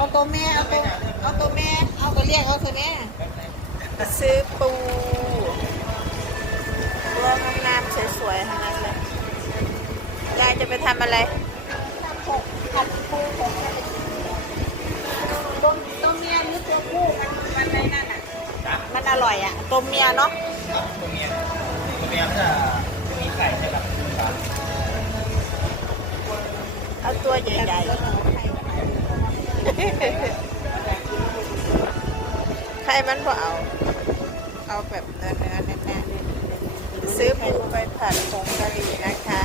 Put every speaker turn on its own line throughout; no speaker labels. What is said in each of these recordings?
เอาตัวแม่เอาตัวเอาตัวแม่เอาตัวเรียกเอาตัวแม่ซื้อปูตัวงามๆสวยๆทั้งนั้นเลยยายจะไปทำอะไร
ผัดปูของตัวตัวเมียหรือตัวผู้มันมันในนั่นอะ
มันอร่อยอะตัวเมียเนาะ
ตัวเมียตัวเมียจะมีไข่ใช่ไหมครับ
เอาตัวใหญ่ๆ ใครมันก็เอา เอาแบบเนื้อเนื้อแน่นๆซื้อปูไปผัดผงกะหรี่นะคะ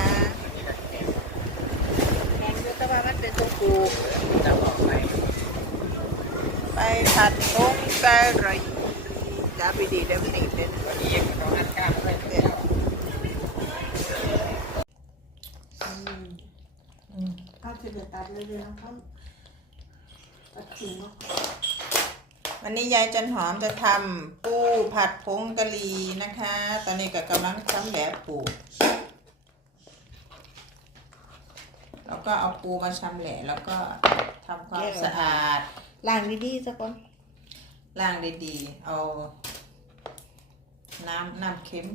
แข็งอยู่แต่ว่ามันเป็นตัว
ปู
จะบอกไป
ไปผัดผงกะหรี่จะไปดีเดี๋ยวนี้เดี๋ยว
ตัวนี้มันต้องอัดกล้ามด้วยเดี๋ยว
เขาจะเดือดตัดเลยเลยนะครับตัดทิ้งเนาะ
วันนี้ยายจันหอมจะทำปูผัดผงกะหรี่นะคะ ตอนนี้ก็กำลังทำแบบปูแล้วก็เอาปูมาชำแหละ แล้วก็ทำความสะอาด
ล้างดีๆสักคน
ล้างดีๆ เอาน้ำน้ำเค็ม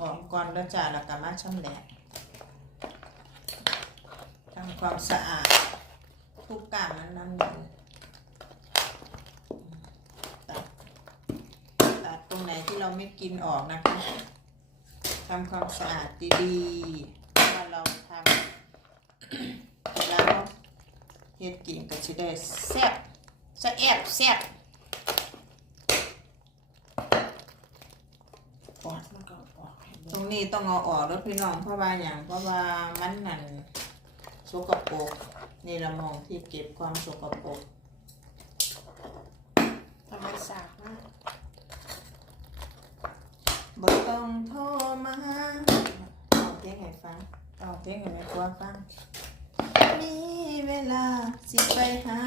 ออกก่อนแล้วจ้าแล้วก็มาชำแหละทำความสะอาดทุกกามมันนั่นเลยตัดตัดตรงไหนที่ เราไม่กินออกนะคะทำความสะอาดดีๆเพราะว่าเราทำแล้วเฮ็ดกินก็จะได้แซ่บแซ่บแซ่บ
ปอดมันก็ปอด
ตรงนี้ต้องเอาออกแล้วพี่น้องเพราะว่าอย่างเพราะว่ามันนั่นสกปรกนี่ละมองที่เก็บความสกปรก
ทำไมสากมาก
บ่ต้องโทรมาเอาเพลงให้ฟังเอาเพ ลงให้แม่ครัวฟังมีเวลาสิไปหา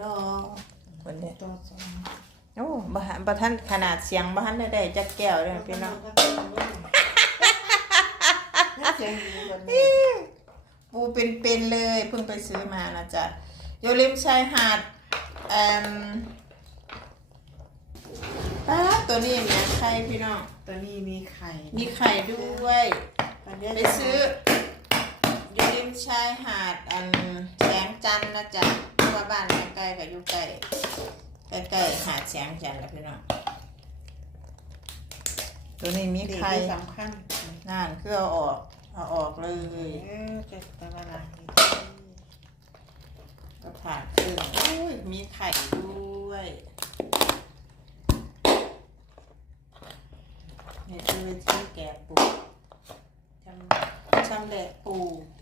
ดอกคนเนี้ย
ตัวสอง
โอ้บ่หันบ่ทันขนาดเสียงบ่ทันได้ได้จักแก้วเลยพี่น้อง
เสียงดีกว่านี้
ปูเป็นๆเลยเพิ่งไปซื้อมานะจ๊ะอยู่ริมชายหาดเอ่มป้าดตัวนี้มีไข่พี่น้อง
ตัวนี้มีไข่
มีไข่ด้วย
ตอนเนี้ย
ไปซื้อ อยู่ริมชายหาดอันแสงจันทร์นะจ๊ะเพราะว่าบ้านใกล้ๆกับอยู่ใกล้ใกล้ๆหาดแสงจันทร์แล้วพี่น้องตัวนี้มี
ดี
ไข่
ที่สำคัญ
นั่นคือเอาออกเอาออกเลย
เออจะตะวันหลังนี่
ก็ผ่าครึ่งอุ้ยมีไข่ด้วยเนี่ยคือวิธีแกะปูชำชำแหละปูไม่เ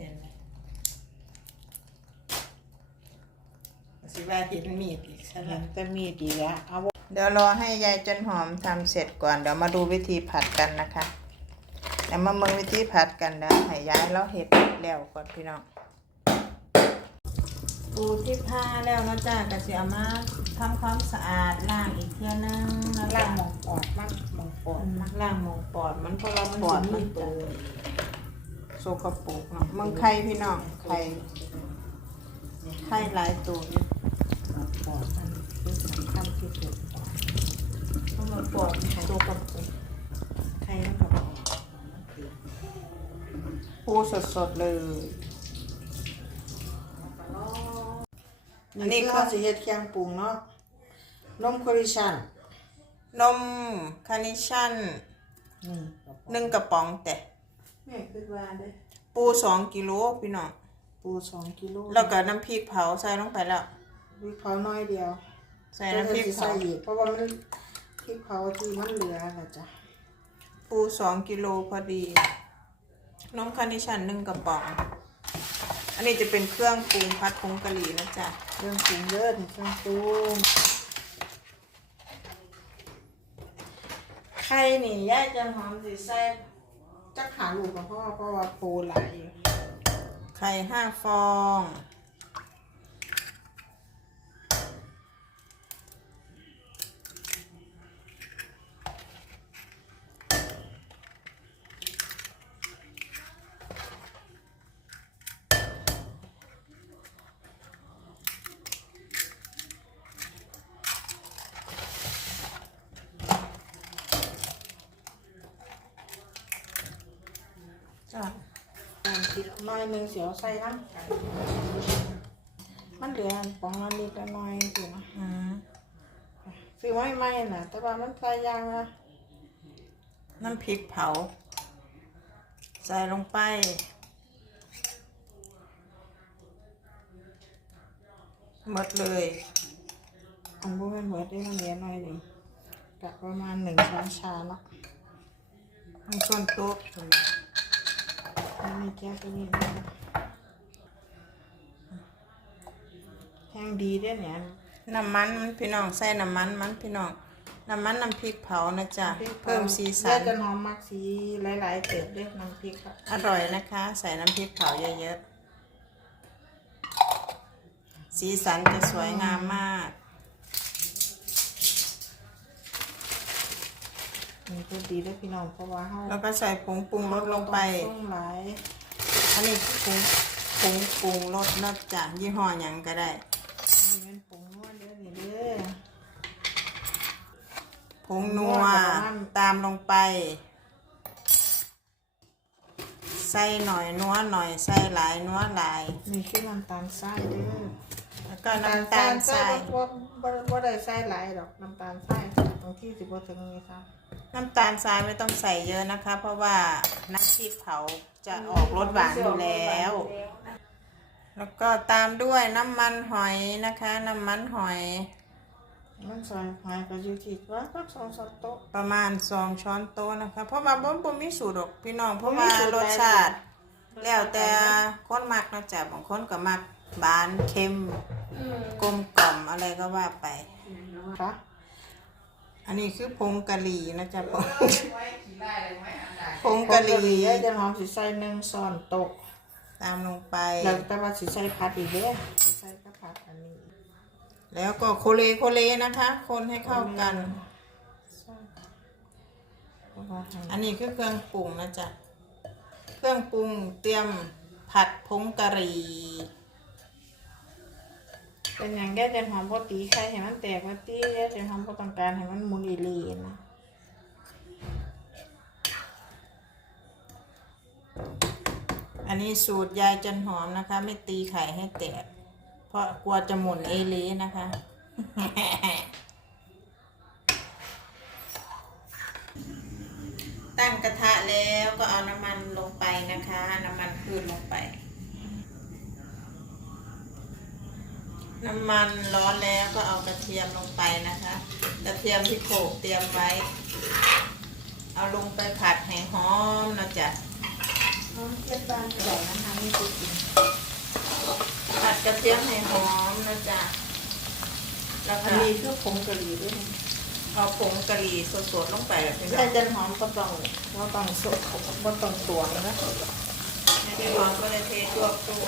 ห็นไหมสิว่าเห็นมีดอีกใช่ไหม
จะมีดีแล้วเอา
เดี๋ยวรอให้ยายจันหอมทำเสร็จก่อน เดี๋ยวมาดูวิธีผัดกันนะคะเดี๋ยวมาเมืองวิธีผัดกันเดี๋ยวให้ยายเราเห็ดแล้วก่อนพี่น้องปูที่ผ้าแล้วเนาะจ้าก็สิเอามาทำความสะอาดล้างอีกเทื่อนึงแล้ว
ล่างหมองปอดมั่งหมองปอด
มั
มั่ง
กล้างหมองปอดมันเพราะว่าปอดมันโต โซกระปุกเนาะเมืองไข่พี่น้องไข่ไข่หลายตัวอยู่
ปอดมันคือสำคัญที่สุด
เพราะมันปอดมันโซกระปุก
ไข่มันก็ปอด
ปูสดๆเลย
อันนี้เขาจะเฮ็ดเคียงปรุงเนาะนมโคริชัน
นมคาร์เนิชั่น
นี่
หนึ่งกระป๋องแต่
แม่คิดว่าเด้อ
ปูสองกิโลพี่น้อง
ปูสองกิโล
แล้วก็น้ำพริกเผาใส่ลงไปแล้ว
พริกเผาน้อยเดียว
ใส่น้ำพริก
ใส่
เผา
อีกเพราะว่ามันพริกเผาที่มันเหลือน่ะจ้ะ
ปูสองกิโลพอดีนมคาร์เนิชั่นหนึ่งกระป๋อง อันนี้จะเป็นเครื่องปรุงพัดผงกะหรี่นะจ๊ะ
เครื่องปรุงเยอะนี่เครื่องปรุงไข่นี่ย่าจะหอมสิใส่ จักหาลูกกับพ่อเพราะว่าปูหล
ไข่ห้าฟอง
อีกหน้อยหนึงเสียวใส่น้ำกันมันเหลือปองอันนี้ก็น้อยสินะ
อืม
ซื้อไว้ไม่น่ะ แต่ว่ามันใส่ยางนะ
น้ำพริกเผา ใส่ลงไป หมดเลย
อันบ่แม่นเหมือนได้มันเหลือหน่อยหนึงกะประมาณหนึ่งช้อนชาเนาะ
ทั้งส่วนโต๊ะ
มันมี แก้วตัวนี้ด้วยแห้งดีเด้อเนี่ย
น้ำมันมันพี่น้องใส่น้ำมันมันพี่น้องน้ำมันน้ำพริกเผานะจ๊ะเพิ่มสีสั
แล้
น
วจะหอมมักสีหลายๆเติบเด้อน้ำพริกครับ
อร่อยนะคะ ใส่น้ำพริกเผาเยอะๆสีสันจะสวยงามมาก
นี่ก็ดีเด้อพี่น้องเพราะว่าเฮา
แล้วก็ใส่ผงปรุงรสลงไป
ต้องหลาย
อันนี้ผงผงปรุงรสนอกจากยี่ห้อหยังก็ได้
นี่เป็นผงนวดเด้อนี่เด้อ
ผงนัวตามลงไป ใส่หน่อยนัวหน่อยใส่หลายนัวหลาย
นี่คือน้ำตาลทรายเด้อ
แล้วก็น้ำตาลทราย
บ่บ่บ่ได้ใส่หลายดอกน้ำตาลทรายบางที่สิบ่ถึงนี่ครับ
น้ำตาลทรายไม่ต้องใส่เยอะนะคะ เพราะว่าน้ำพริกเผาจะออกรสหวานอยู่แล้ว แล้วก็ตามด้วยน้ำมันหอยนะคะ น้ำมันหอย
มันใส่หอยก็อยู่ที่ว่าสักสองสามโต๊ะ
ประมาณสองช้อนโต๊ะนะคะ เพราะว่าบ่บ่มีสูตรดอกพี่น้องเพราะว่า
ร
รสชาติ แล้วแต่คนมักนะจ๊ะบางคนก็มักบานเค็มกลมกล่อมอะไรก็ว่าไป
ค่ะ
อันนี้คือผงกะหรี่นะจ๊ะผงผง
ผ
กะ
ง
ห
กะหรี่
รี่
ยายจะหอมสิใส่หนึ่งช้อนโต๊ะ
ตามลงไป
แล้วแต่ว่าสิใส่ผัดอีกเด้อสิใส่กับผัดอันนี้
แล้วก็โคเลโคเลนะคะ คนให้เข้ากัน
ใช่เพราะว่าให้
อันนี้คือเครื่องปรุงนะจ๊ะ เครื่องปรุงเตรียมผัดผงกะหรี่
เป็นอย่างแก้จะหอมบ่ตีไข่ให้มันแตกว่าตีแก้จะหอมบ่ต้องการให้มันมุนอีลีนะ
อันนี้สูตรยายจันหอมนะคะ ไม่ตีไข่ให้แตก เพราะกลัวจะหมุนเอเลีนะคะตั้งกระทะแล้วก็เอาน้ำมันลงไปนะคะ น้ำมันพืชลงไป น้ำมันร้อนแล้วก็เอากระเทียมลงไปนะคะ กระเทียมที่โขลกเตรียมไว้ เอาลงไปผัดให้หอมนะจ๊ะ
หอมเทียมบานใหญ่นะคะนี่คือกิน
ผัดกระเทียมให้หอมนะจ๊ะแล้ว
อั
ก็
นนี้คือผงกะหรี่ด้วยนะ
เอาผงกะหรี่สดๆลงไปแบบนี้
ยายจะหอมบ่ต้องบ่ต้องสดบ่ต้องตวงนะ
ให้หอมก็จะเทตัวตัว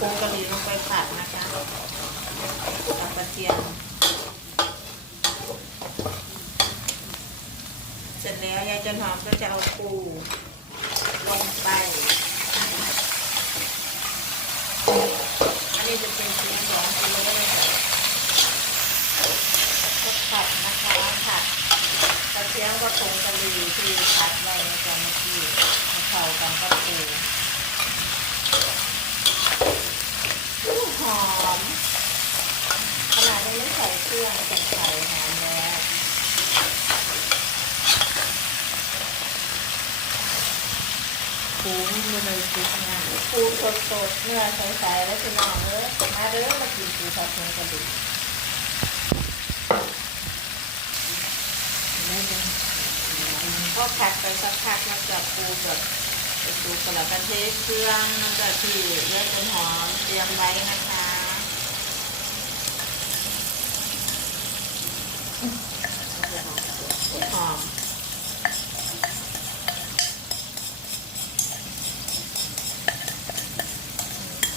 ผงกะหรี่ลงไปผัดนะคะ กับกระเทียม เสร็จแล้วยายจันหอมก็จะเอาปูลงไป อันนี้จะเป็นชิ้นสองชิ้นเลยค่ะก็ผัดนะคะผัดกระเทียมกับผงกะหรี่ที่ผัดไว้นะจ๊ะเมื่อกี้เข้ากันกับปูหอม ขนาดยังไม่ใส่ เครื่องแต่ใส่หอมแล้วปูนี่เลยปูงานปูสดสดๆเนื้อใสๆแล้วพี่น้องเอ้ยมาเด้อมากินปูผัดผงกะหรี่ก็ผัดไปสักพักมันจะปูแบบปูกระกระเทศเครื่องมันจะที่เลือดเป็นหอมเตรียมไว้นะคะ หอม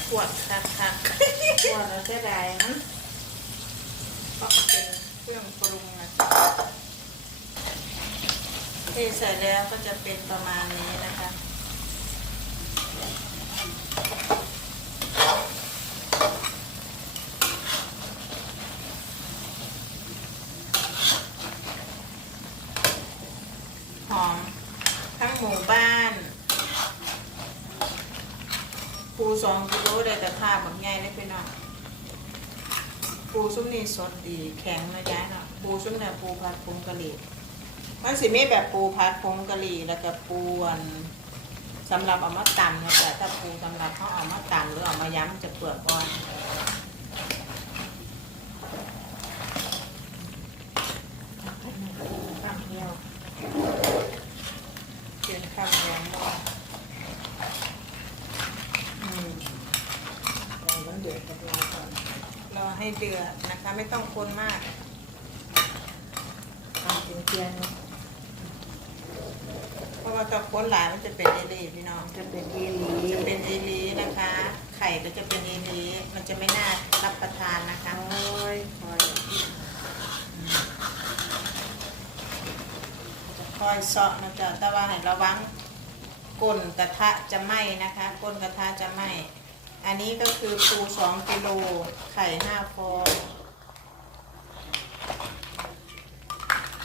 ขวดค่ะค่ะ
ตัวเราจะได้นะ
ก็เป็นเครื่องปรุงนะจ๊ะที่ใส่แล้วก็จะเป็นประมาณนี้นะคะ หอม ทั้งหมู่บ้าน สองกิโลได้แต่ท่าบักใหญ่เลยพี่น้องปูซุ้มนี่สดดีแข็งนะย้ายเนาะปูซุ้มเนี่ยปูผัดผงกะหรี่มันสิมีแบบปูผัดผงกะหรี่แล้วก็ปูอันสำหรับเอามาตำนะจ๊ะถ้าปูสำหรับเขาเอามาตำหรือเอามาย้ำจะเปลือกอ่อนข้าวเดียวเป็นข้าวเหนียวหม้ออืม
เราต้องเดือดกับเราก่อน
รอให้เดือดนะคะ ไม่ต้องคนมาก
ทำเป็นเทียนเนาะ
เพราะว่าถ้าคนหลายมันจะเป็นเอลีพี่น้อง
จะเป็นอีหลี
จะเป็นเอลีนะคะ ไข่ก็จะเป็นเอลีมันจะไม่น่ารับประทานนะคะ
โอ้ยคอย
จะค่อยเซาะนะจ๊ะแต่ว่าให้ระวังก้นกระทะจะไหม้นะคะก้นกระทะจะไหม้ อันนี้ก็คือปูสองกิโล ไข่ห้าฟอง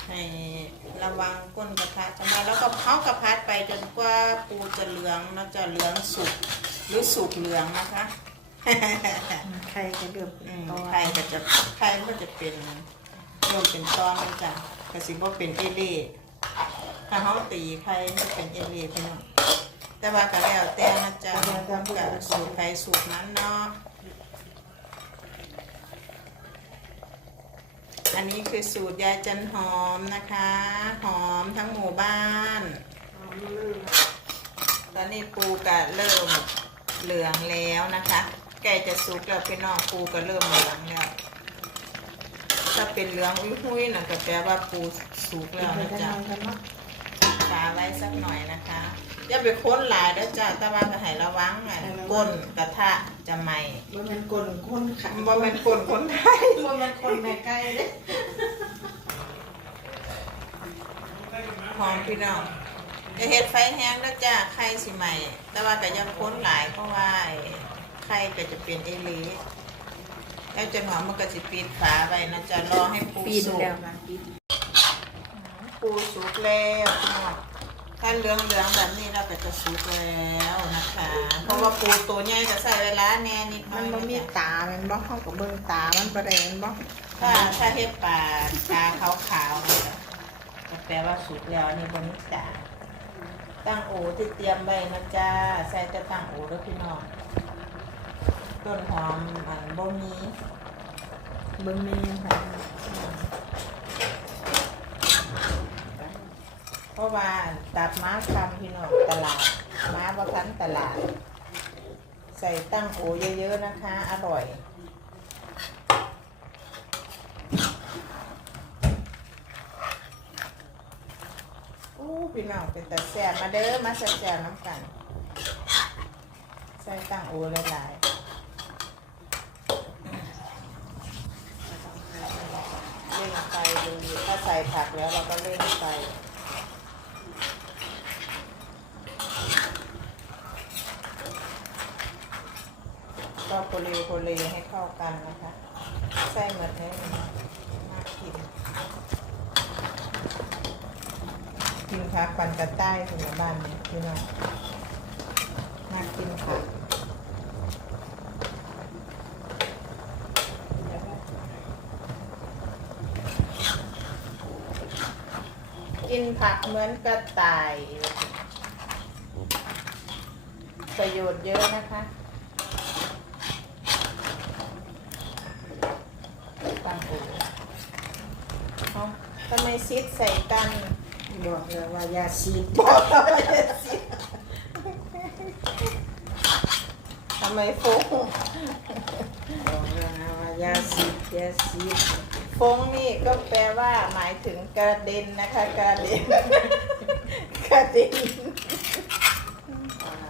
ให้ระวังก้นกระทะจะไหม้แล้วก็เขากระพัดไปจนกว่าปูจะเหลืองนะจะเหลืองสุกหรือสุกเหลืองนะคะ
ใครจะเดือด
อืม
ตัว
ไข่ก็จะไข่ก็จะเป็นเริ่มเป็นตอนแล้วจ้ะกระสิบ่เป็นเอเล่ถ้าเขาตีไข่มันจะเป็นเอเล่พี่น้อง แต่ว่าก็แล้วแต่นะจ๊ะกับสูตรไข่สูตรนั้นเนาะ อันนี้คือสูตรยายจันหอมนะคะ หอมทั้งหมู่บ้าน
เอามาเลย
ตอนนี้ปูก็เริ่มเหลืองแล้วนะคะใกล้จะสุกแล้วพี่น้องปูก็เริ่มเหลืองแล้ว ถ้าเป็นเหลืองอุ้ยหุยๆนะก็แปลว่าปูสุกแล้ว
ไป
นะ
กัน
จ๊ะ
นอนกันเนาะ
ฝาไว้สักหน่อยนะคะ อย่าไปค้นหลายแล้วจ้ะแต่ว่าก็ให้ระวังอะก้นกระทะจะไหม
บ่แม่นกลนคนขัน
บ่แม่นก้นคนไทย
บ่แม่นคนแม่ไก่เด้
หอมพี่น้องจะเฮ็ดไฟแห้งแล้วจ้ะไข่สิใหม่ แต่ว่าก็ยังค้นหลายเพราะว่าไอ้ไข่ก็จะเป็นเอหลีแล้วจะหอมมันก็จะปิดฝาไว้นะจ๊ะรอให้ปู
ปีน
สุก
แล้วกันปีน
ปูสุกแล้วพี่น้อง ถ้าเหลืองเหลืองๆแบบนี้เราก็จะสุกแล้วนะคะ เพราะว่าปูตัวใหญ่จะใส่เวลาแน่นิดห
มั
น่อนย
บ่มี
นะจ๊ะ
ตาแมันบ่เฮาก็เบิ่งตา มันบ่ได้แมันบ่
ถ้าถ้าเฮ็ดปลาตาขาวๆเนี่ยจะแปลว่าสุกแล้วนี่บนนี้จ้าตั้งโอที่เตรียมไว้นะจ้าใส่จะตั้งโอแล้วพี่น้องต้นหอมอันบ่มี
เบิ่งแม่ค่ะ
เพ ราะว่าตัดม้าคำพี่น้องตลาด ม้าประคันตลาด ใส่ตั้งโอเยอะๆนะคะ อร่อยอู้พี่น้องเป็นแต่แซ่บมาเด้อมาแซ่บๆน้ำกัน ใส่ตั้งโอหลายๆเล่นไฟดูถ้าใส่ผักแล้วเราก็เล่นไฟ ก็โค เลโคเลให้เข้ากันนะคะใส่เหมือนนี้น่ากินกินค่ะปันกระใต้ถึงบ้านเนี้พี่น้องน่ากินค่ะกินผักเหมือนกระต่าย ประโยชน์เยอะนะคะ ตั้งโอ เอาทำไมซิดใส่กัน
บอกเลยว่ายาซีด
บอกทำไมซิดทำไมฟง
บอกเลยนะว่ายาซีดยาซีด
ฟงนี่ก็แปลว่าหมายถึงกระเด็นนะคะกระเด็นกระเด็น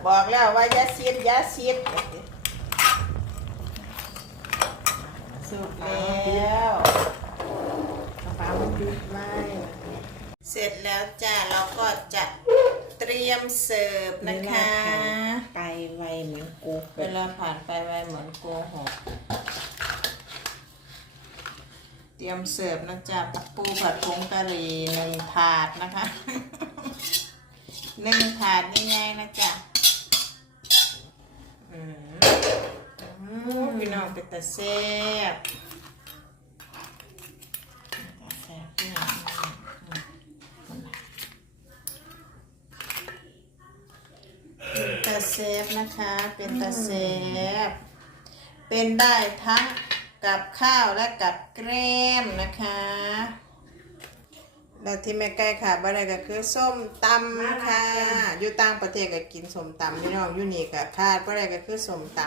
บอกแล้วว่าอยาซีดอยาซีดสุกแล้ว
กระเป๋ามันปิด ไว้
เสร็จแล้วจ้าเราก็จะเตรียมเสิร์ฟนะคะ
ไก่ไว้เหมือนกู
เวลาผ่านไปไวเหมือนโกหกเตรียมเสิร์ฟนะจ๊ะผัดปูผัดผงกะหรี่หนึ่งถาดนะคะหนึ่งถาดนี่ไงนะจ๊ะอืมเป็นตาแซ่บตาแซ่บพี่น้องอืมอืม เป็นตาแซ่บนะคะ เป็นตาแซ่บเป็นได้ทั้งกับข้าวและกับแกล้มนะคะ แล้วที่แม่ใกล้ค่ะบ่ได้ก็คือส้มตำค่ะ อยู่ต่างประเทศก็กินส้มตำพี่น้องอยู่นี่ก็คาดบ่ได้ก็คือส้มต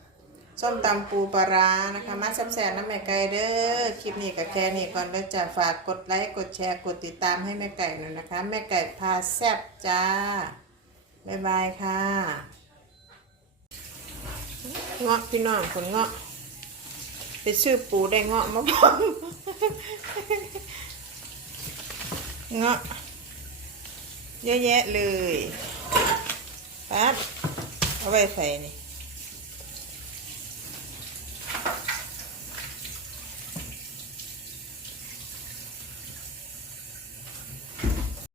ำส้มตำปูปลาร้านะคะ มาแซ่บๆนะแม่ไก่เด้อ คลิปนี้ก็แค่นี้ก่อนแล้วจะฝากกดไลค์ กดแชร์ กดติดตามให้แม่ไก่หน่อยนะคะ แม่ไก่พาแซ่บจ้า บ๊ายบายค่ะเงาะพี่น้องผลเงาะไปซื้อปูได้เงาะมาพร้อมเงาะเยอะแยะเลยปั๊บเอาไว้ใส่นี่